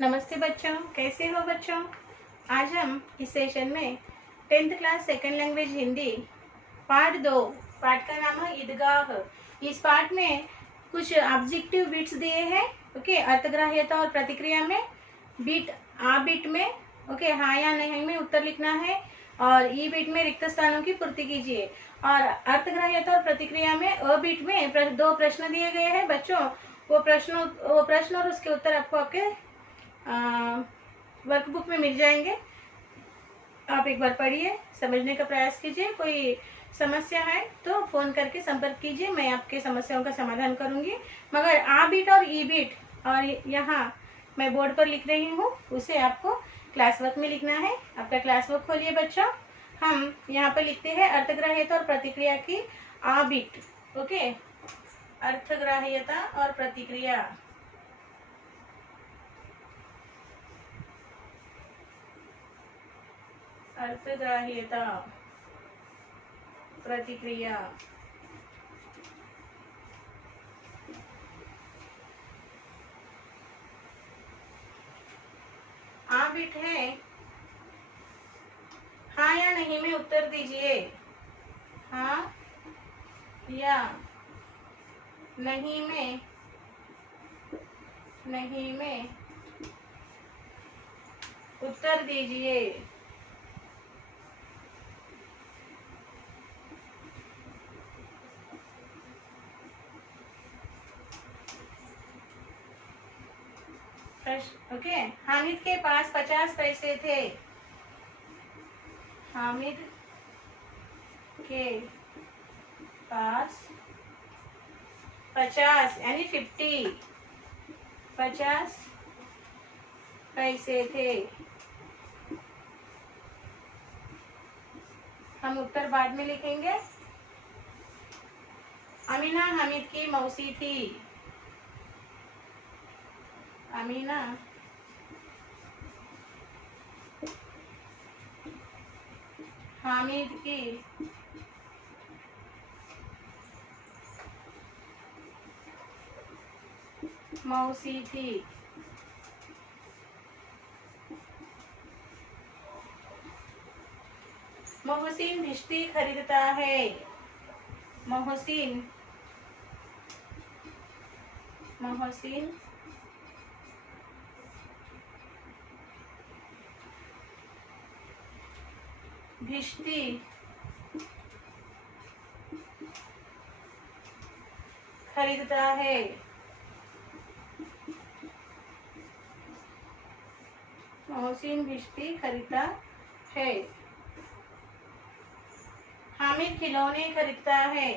नमस्ते बच्चों, कैसे हो बच्चों। आज हम इस सेशन में 10th class second language Hindi part 2 part का नाम है ईदगाह। इस पार्ट में कुछ ऑब्जेक्टिव बिट्स दिए हैं। ओके, अर्थग्राह्यता और प्रतिक्रिया में बिट आ बिट में हाँ या नहीं में उत्तर लिखना है और ई बिट में रिक्त स्थानों की पूर्ति कीजिए। और अर्थग्राह्यता और प्रतिक्रिया में अ बिट में दो प्रश्न दिए गए हैं बच्चों। वो प्रश्न और उसके उत्तर आपको आपके वर्कबुक में मिल जाएंगे। आप एक बार पढ़िए, समझने का प्रयास कीजिए। कोई समस्या है तो फोन करके संपर्क कीजिए, मैं आपके समस्याओं का समाधान करूंगी। मगर आ बीट और ई बीट और यहाँ मैं बोर्ड पर लिख रही हूँ, उसे आपको क्लास वर्क में लिखना है। आपका क्लास वर्क खोलिए बच्चों। हम यहाँ पर लिखते हैं अर्थग्राह्यता और प्रतिक्रिया की आ बीट। ओके, अर्थग्राह्यता और प्रतिक्रिया। अर्थग्राह्यता प्रतिक्रिया। आ बिट है हाँ या नहीं में उत्तर दीजिए। हाँ या नहीं में उत्तर दीजिए। ओके, हामिद के पास 50 पैसे थे। हामिद के पास 50 यानी 50 पैसे थे। हम उत्तर बाद में लिखेंगे। अमीना हामिद की मौसी थी। अमीना हामिद की मौसी थी। मोहसिन भिश्ती खरीदता है। मोहसिन भिश्ती खरीदता है। मोहसिन भिश्ती खरीदता है। हामिद खिलौने खरीदता है।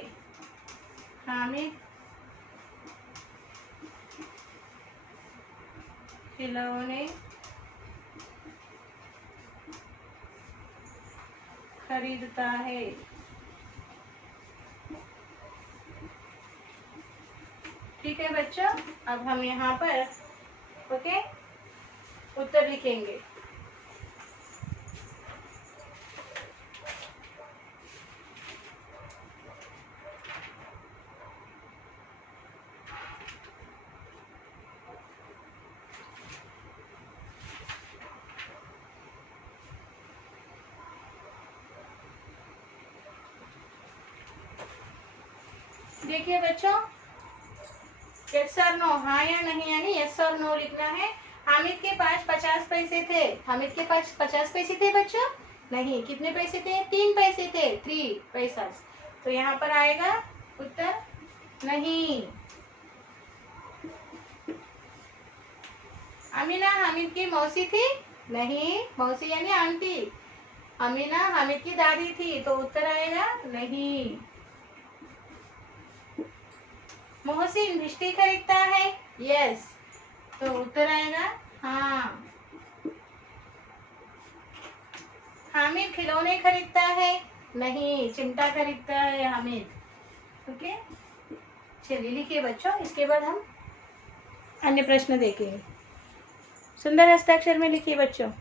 हामिद खिलौने खरीदता है। ठीक है बच्चों, अब हम यहाँ पर ओके उत्तर लिखेंगे। देखिए बच्चों, यस और नो, हाँ या नहीं यानी यस और नो लिखना है। हामिद के पास 50 पैसे थे। हामिद के पास 50 पैसे थे बच्चों? नहीं, कितने पैसे थे? 3 पैसे थे, 3 पैसा। तो यहाँ पर आएगा उत्तर नहीं। अमीना हामिद की मौसी थी। नहीं, मौसी यानी आंटी। अमीना हामिद की दादी थी, तो उत्तर आएगा नहीं। मोहसिन भिश्ती खरीदता है। यस, तो उत्तर आएगा हाँ। हामिद खिलौने खरीदता है। नहीं, चिमटा खरीदता है हामिद। ओके, चलिए लिखिए बच्चों। इसके बाद हम अन्य प्रश्न देखेंगे। सुंदर हस्ताक्षर में लिखिए बच्चों।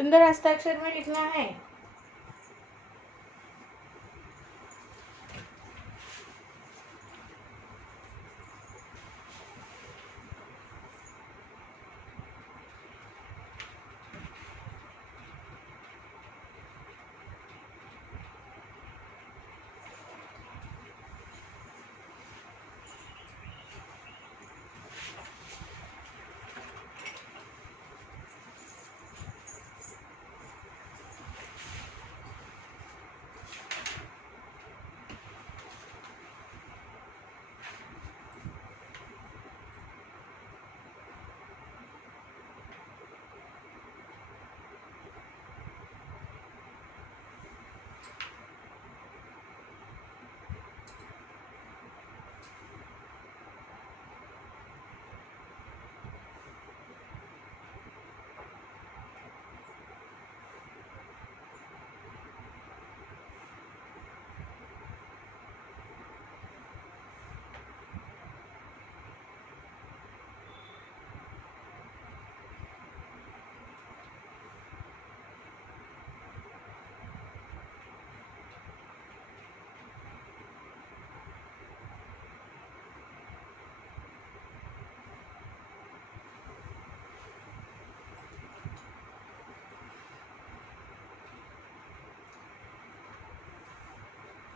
सुंदर हस्ताक्षर में लिखना है।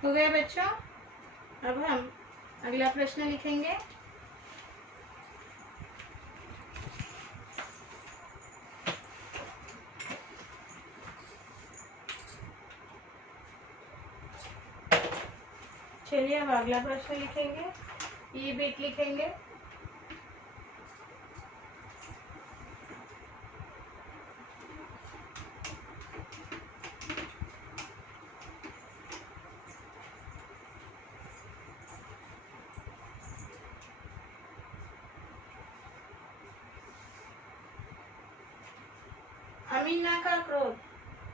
हो गया बच्चों। अब हम अगला प्रश्न लिखेंगे। चलिए अब अगला प्रश्न लिखेंगे। ये बिट लिखेंगे। अमीना का क्रोध।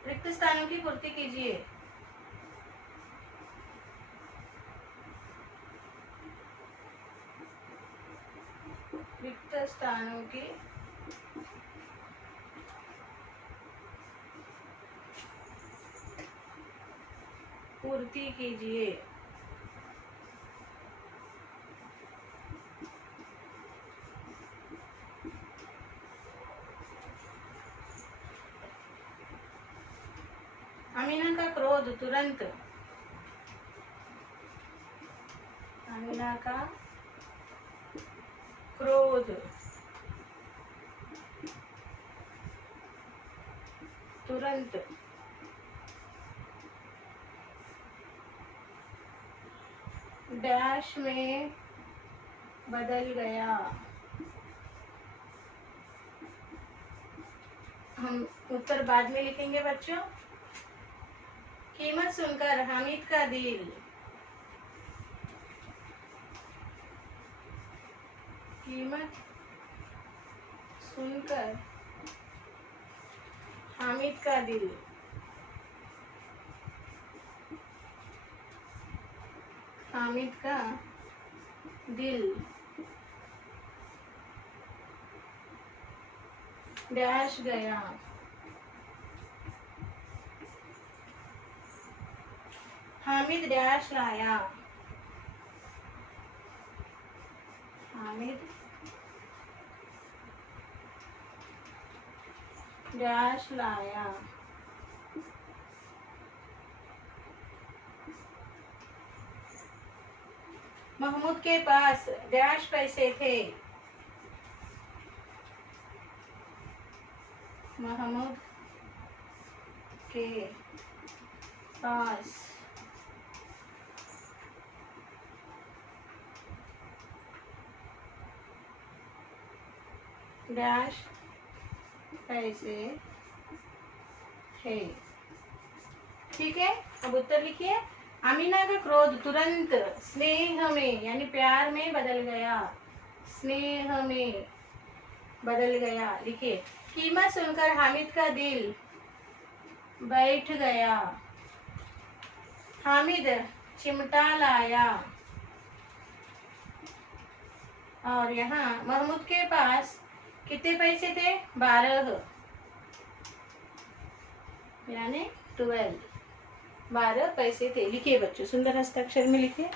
रिक्त स्थानों की पूर्ति कीजिए। रिक्त स्थानों की पूर्ति कीजिए। अमीना का क्रोध तुरंत। अमीना का क्रोध तुरंत डैश में बदल गया। हम उत्तर बाद में लिखेंगे बच्चों। कीमत सुनकर हामिद का दिल। कीमत सुनकर हामिद का दिल हामिद का दिल डैश गया। हामिद डैश लाया। हामिद डैश लाया। महमूद के पास डैश पैसे थे। महमूद के पास डैश पैसे है। ठीक है, अब उत्तर लिखिए। अमीना का क्रोध तुरंत स्नेह में यानी प्यार में बदल गया। स्नेह में बदल गया। लिखिए। कीमत सुनकर हामिद का दिल बैठ गया। हामिद चिमटा लाया। और यहाँ महमूद के पास कितने पैसे थे? 12। यानी 12, 12 पैसे थे। लिखिए बच्चों, सुंदर हस्ताक्षर में लिखिए।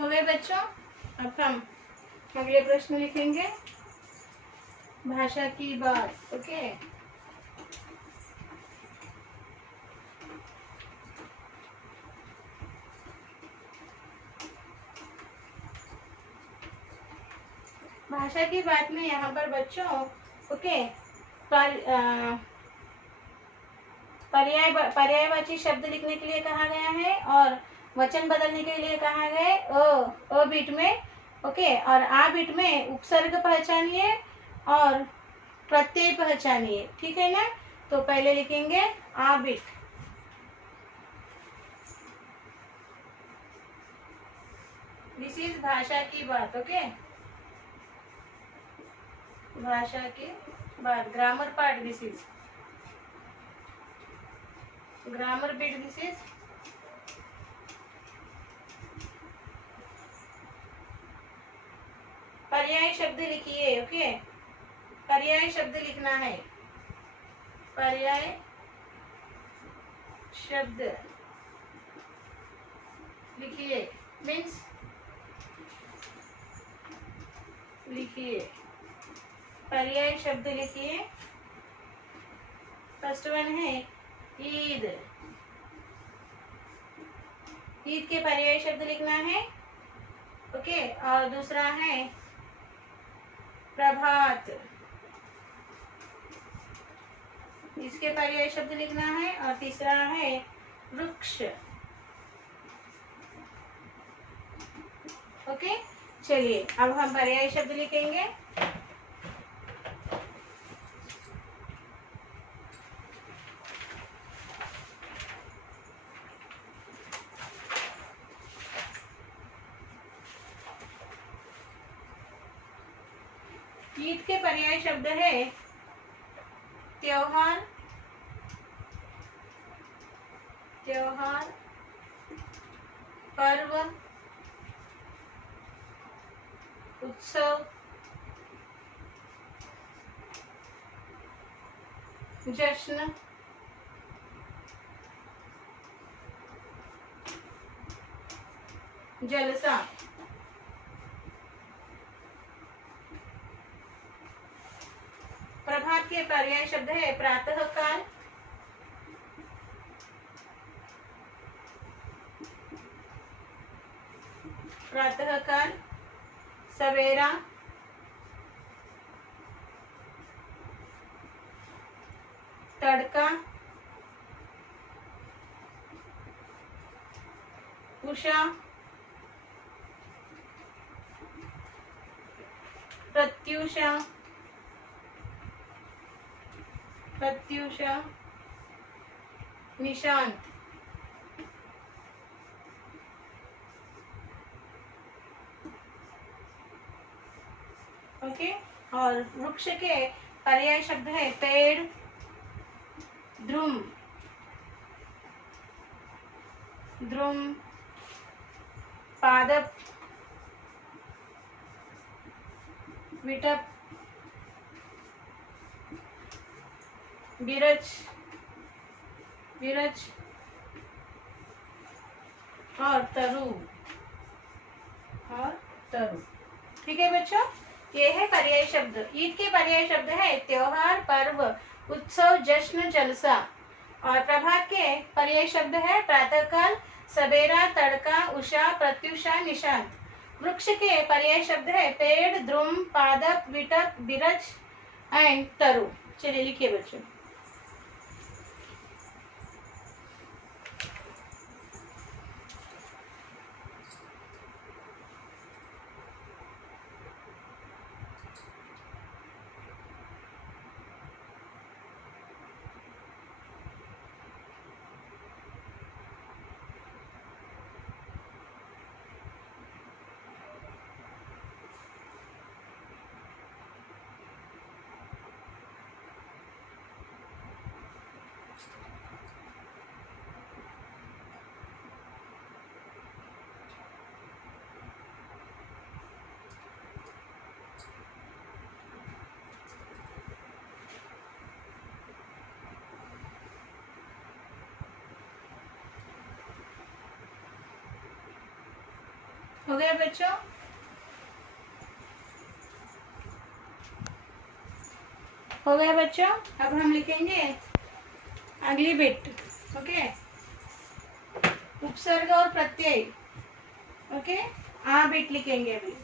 हो गए बच्चों? अब हम अगले प्रश्न लिखेंगे, भाषा की बात। ओके, भाषा की बात में यहाँ पर बच्चों ओके पर्यायवाची शब्द लिखने के लिए कहा गया है और वचन बदलने के लिए कहा गया है अ बीट में। ओके, और आ बीट में उपसर्ग पहचानिए और प्रत्यय पहचानिए। ठीक है ना? तो पहले लिखेंगे आ बीट। दिस इज भाषा की बात। ओके, भाषा की बात, grammar part. This is grammar bit. This is पर्याय शब्द लिखिए। ओके, पर्याय शब्द लिखना है। पर्याय शब्द लिखिए, मीन्स लिखिए, पर्याय शब्द लिखिए। फर्स्ट वन है ईद। ईद के पर्याय शब्द लिखना है। ओके, और दूसरा है प्रभात, इसके पर्याय शब्द लिखना है। और तीसरा है वृक्ष। ओके, चलिए अब हम पर्याय शब्द लिखेंगे। ईद के पर्याय शब्द है त्योहार, त्योहार, पर्व, उत्सव, जश्न, जलसा। प्रभात के पर्याय शब्द है प्रातः काल, प्रातः काल, सवेरा, तड़का, उषा, प्रत्युषा, प्रत्युषा, निशांत। ओके। और वृक्ष के पर्याय शब्द है पेड़, ध्रुम, ध्रुम, पादप, विटप, बिरज, विरज और तरु, और तरु। ठीक है बच्चों, ये है पर्याय शब्द। ईद के पर्याय शब्द है त्योहार, पर्व, उत्सव, जश्न, जलसा। और प्रभात के पर्याय शब्द है प्रातःकाल, सवेरा, तड़का, उषा, प्रत्युषा, निशांत। वृक्ष के पर्याय शब्द है पेड़, ध्रुम, पादप, विटप, बिरज एंड तरु। चलिए लिखिए बच्चों। हो गया बच्चों? हो गया बच्चों? अब हम लिखेंगे अगली बिट। ओके, उपसर्ग और प्रत्यय। ओके, आ बिट लिखेंगे अभी।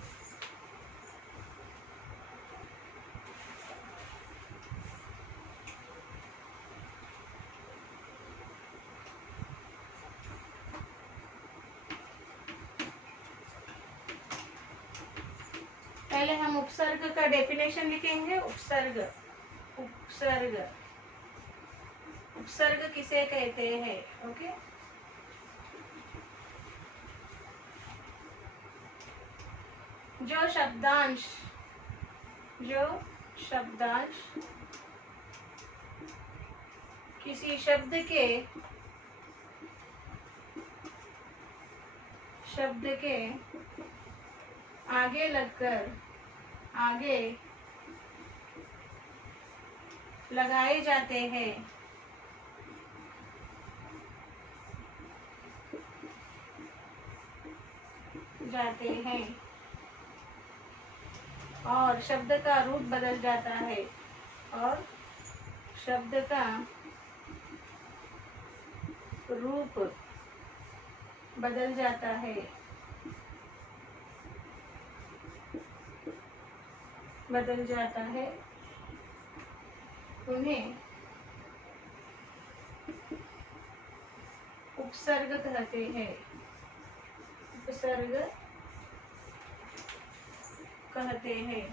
पहले हम उपसर्ग का डेफिनेशन लिखेंगे। उपसर्ग, उपसर्ग, उपसर्ग किसे कहते हैं? ओके, जो शब्दांश, जो शब्दांश किसी शब्द के, शब्द के आगे लगकर, आगे लगाए जाते हैं, जाते हैं और शब्द का रूप बदल जाता है, और शब्द का रूप बदल जाता है, बदल जाता है, उन्हें उपसर्ग कहते हैं, उपसर्ग कहते हैं।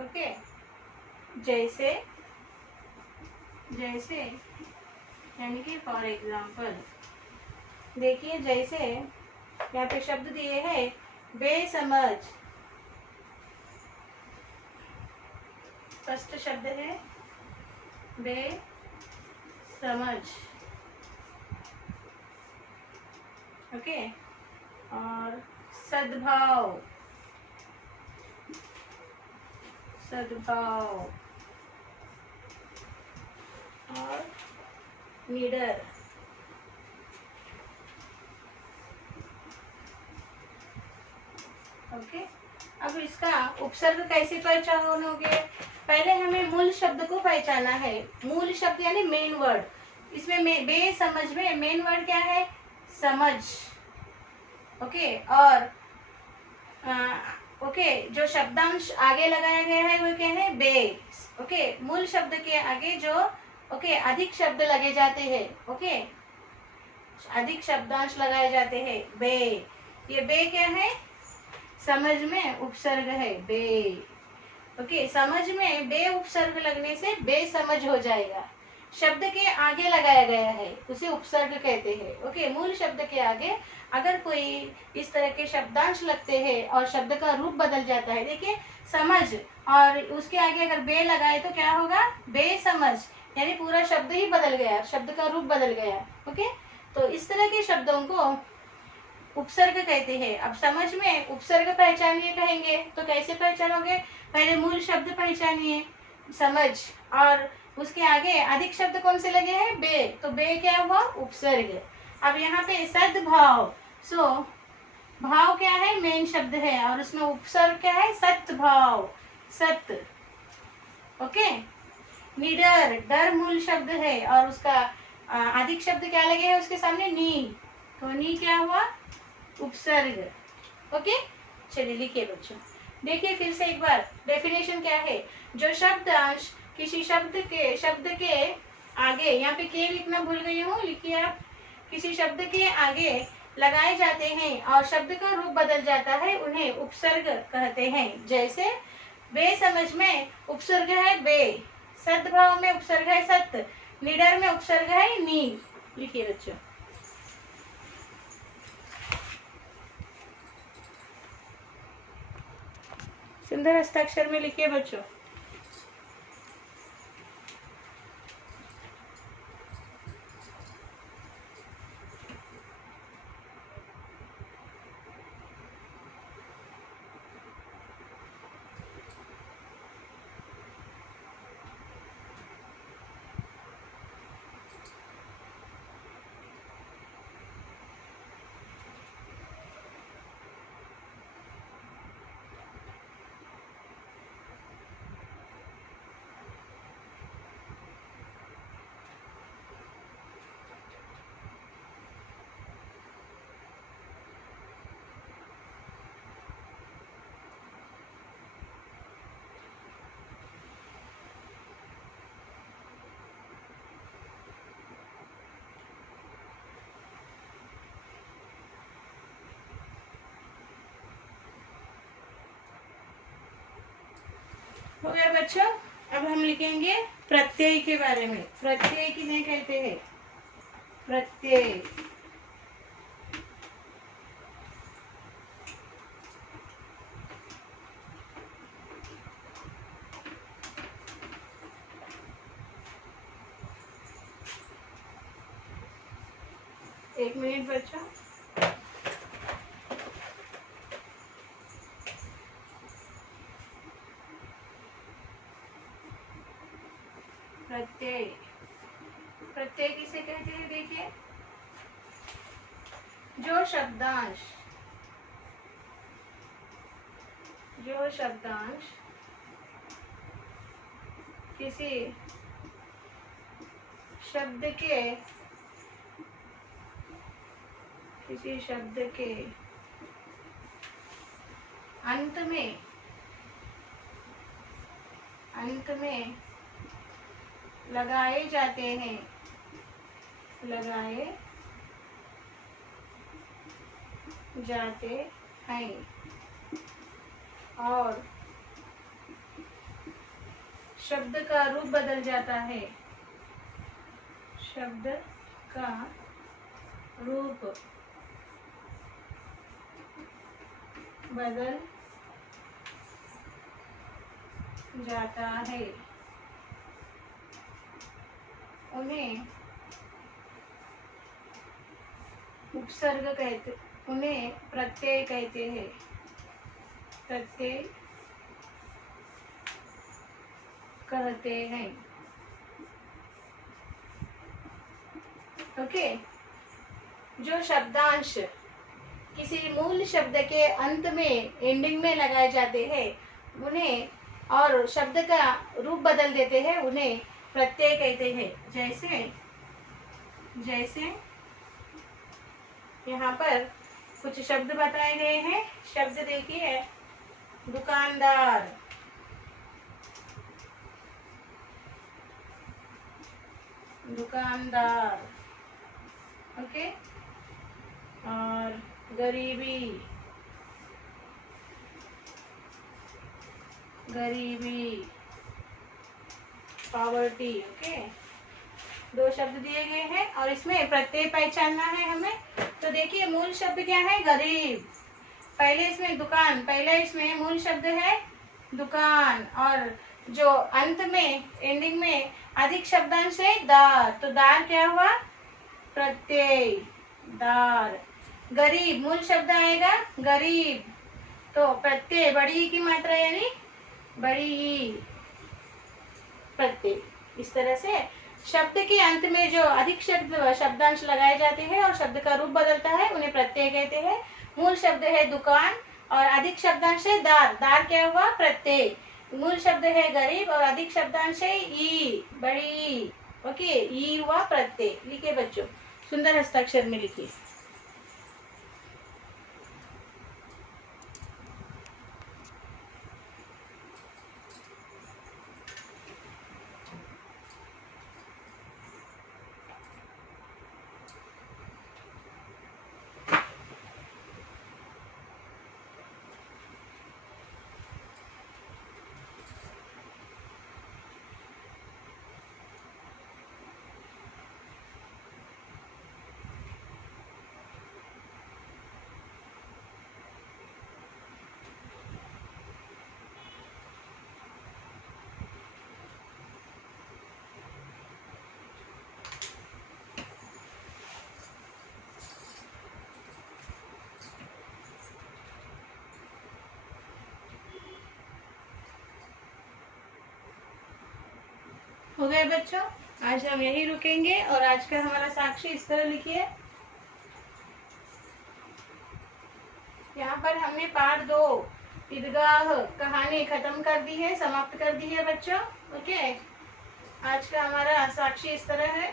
ओके, जैसे, जैसे यानी कि फॉर एग्जाम्पल देखिए, जैसे यहाँ पे शब्द दिए हैं बेसमझ। फर्स्ट शब्द है बेसमझ। ओके, और सद्भाव, सद्भाव और निडर। ओके, अब इसका उपसर्ग कैसे पहचानोगे? पहले हमें मूल शब्द को पहचाना है। मूल शब्द यानी मेन वर्ड। इसमें बेसमझ में मेन वर्ड क्या है? समझ। ओके, और ओके, जो शब्दांश आगे लगाया गया है वो क्या है, बे। ओके, मूल शब्द के आगे जो ओके अधिक शब्द लगे जाते हैं, ओके अधिक शब्दांश लगाए जाते हैं, बे। ये बे क्या है, समझ में उपसर्ग है, बे। ओके, समझ में बे उपसर्ग लगने से बेसमझ हो जाएगा। शब्द के आगे लगाया गया है उसे उपसर्ग कहते हैं। ओके, मूल शब्द के आगे अगर कोई इस तरह के शब्दांश लगते हैं और शब्द का रूप बदल जाता है, देखिए समझ, और उसके आगे अगर बे लगाए तो क्या होगा, बेसमझ, यानी पूरा शब्द ही बदल गया, शब्द का रूप बदल गया। ओके, तो इस तरह के शब्दों को उपसर्ग कहते हैं। अब समझ में उपसर्ग पहचानिए कहेंगे तो कैसे पहचानोगे, पहले मूल शब्द पहचानिए, समझ, और उसके आगे अधिक शब्द कौन से लगे हैं, बे, तो बे क्या हुआ, उपसर्ग। अब यहाँ पे सद्भाव, सो भाव क्या है, मेन शब्द है, और उसमें उपसर्ग क्या है, सत्भाव, सत। ओके, निडर, डर मूल शब्द है और उसका अधिक शब्द क्या लगे हैं उसके सामने, नी, तो नी क्या हुआ, उपसर्ग। ओके, चलिए लिखिए बच्चों, देखिए फिर से एक बार डेफिनेशन क्या है। जो शब्दांश किसी शब्द के आगे, यहाँ पे के लिखना भूल गई हूँ, लिखिए आप, किसी शब्द के आगे लगाए जाते हैं और शब्द का रूप बदल जाता है, उन्हें उपसर्ग कहते हैं। जैसे बेसमझ में उपसर्ग है बे, सद्भाव में उपसर्ग है सत, निडर में उपसर्ग है नी। लिखिए बच्चों, सुंदर हस्ताक्षर में लिखिए बच्चों। हो गया बच्चों, अब हम लिखेंगे प्रत्यय के बारे में। प्रत्यय किन्हें कहते हैं, प्रत्यय, एक मिनट बच्चों, प्रत्यय, प्रत्यय किसे कहते हैं, देखिए जो शब्दांश किसी शब्द के अंत में लगाए जाते हैं, और शब्द का रूप बदल जाता है, शब्द का रूप बदल जाता है, उन्हें उपसर्ग कहते, उन्हें प्रत्यय कहते हैं, प्रत्यय कहते हैं। ओके, जो शब्दांश किसी मूल शब्द के अंत में, एंडिंग में लगाए जाते हैं, उन्हें, और शब्द का रूप बदल देते हैं, उन्हें प्रत्यय कहते हैं। जैसे यहाँ पर कुछ शब्द बताए गए हैं, शब्द देखिए, दुकानदार, दुकानदार, ओके। और गरीबी, गरीबी, पॉवर्टी, ओके। दो शब्द दिए गए हैं और इसमें प्रत्यय पहचानना है हमें। तो देखिए मूल शब्द क्या है, गरीब। पहले इसमें दुकान, पहले इसमें मूल शब्द है दुकान, और जो अंत में एंडिंग में अधिक शब्दांश है दार, तो दार क्या हुआ, प्रत्यय, दार। गरीब मूल शब्द आएगा गरीब, तो प्रत्यय बड़ी ई की मात्रा यानी बड़ी ई, प्रत्यय। इस तरह से शब्द के अंत में जो अधिक शब्दांश लगाए जाते हैं और शब्द का रूप बदलता है उन्हें प्रत्यय कहते हैं। मूल शब्द है दुकान और अधिक शब्दांश है दार, दार क्या हुआ, प्रत्यय। मूल शब्द है गरीब और अधिक शब्दांश है ई, बड़ी ई, ओके। ई हुआ प्रत्यय। लिखिए बच्चों, सुंदर हस्ताक्षर में लिखिए। हो गए बच्चों, आज हम यही रुकेंगे और आज का हमारा साक्षी इस तरह लिखिए। यहाँ पर हमने पाठ 2 ईदगाह कहानी खत्म कर दी है, समाप्त कर दी है बच्चों, ओके। आज का हमारा साक्षी इस तरह है।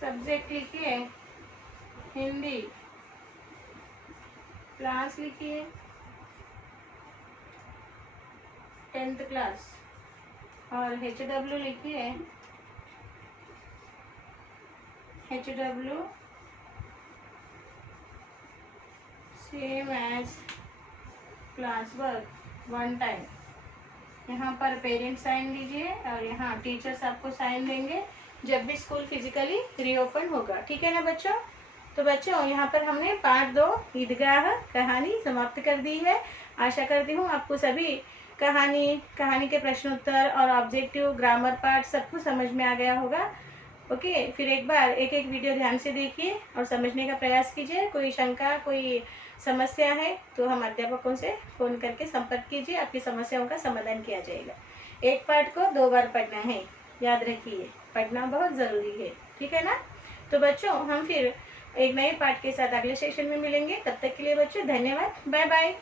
सब्जेक्ट लिखिए हिंदी, क्लास लिखिए 10th क्लास, और HW लिखिए HW same as class work 1 time. यहाँ पर पेरेंट साइन दीजिए और यहाँ टीचर्स आपको साइन देंगे जब भी स्कूल फिजिकली रीओपन होगा, ठीक है ना बच्चों। तो बच्चों यहाँ पर हमने पाठ 2 ईदगाह कहानी समाप्त कर दी है। आशा करती हूँ आपको सभी कहानी के प्रश्न उत्तर और ऑब्जेक्टिव ग्रामर पार्ट सब कुछ समझ में आ गया होगा, ओके। फिर एक बार एक एक वीडियो ध्यान से देखिए और समझने का प्रयास कीजिए। कोई शंका, कोई समस्या है तो हम अध्यापकों से फोन करके संपर्क कीजिए, आपकी समस्याओं का समाधान किया जाएगा। एक पाठ को 2 बार पढ़ना है, याद रखिए, पढ़ना बहुत ज़रूरी है, ठीक है ना। तो बच्चों हम फिर एक नए पाठ के साथ अगले सेशन में मिलेंगे। तब तक के लिए बच्चों धन्यवाद, बाय बाय।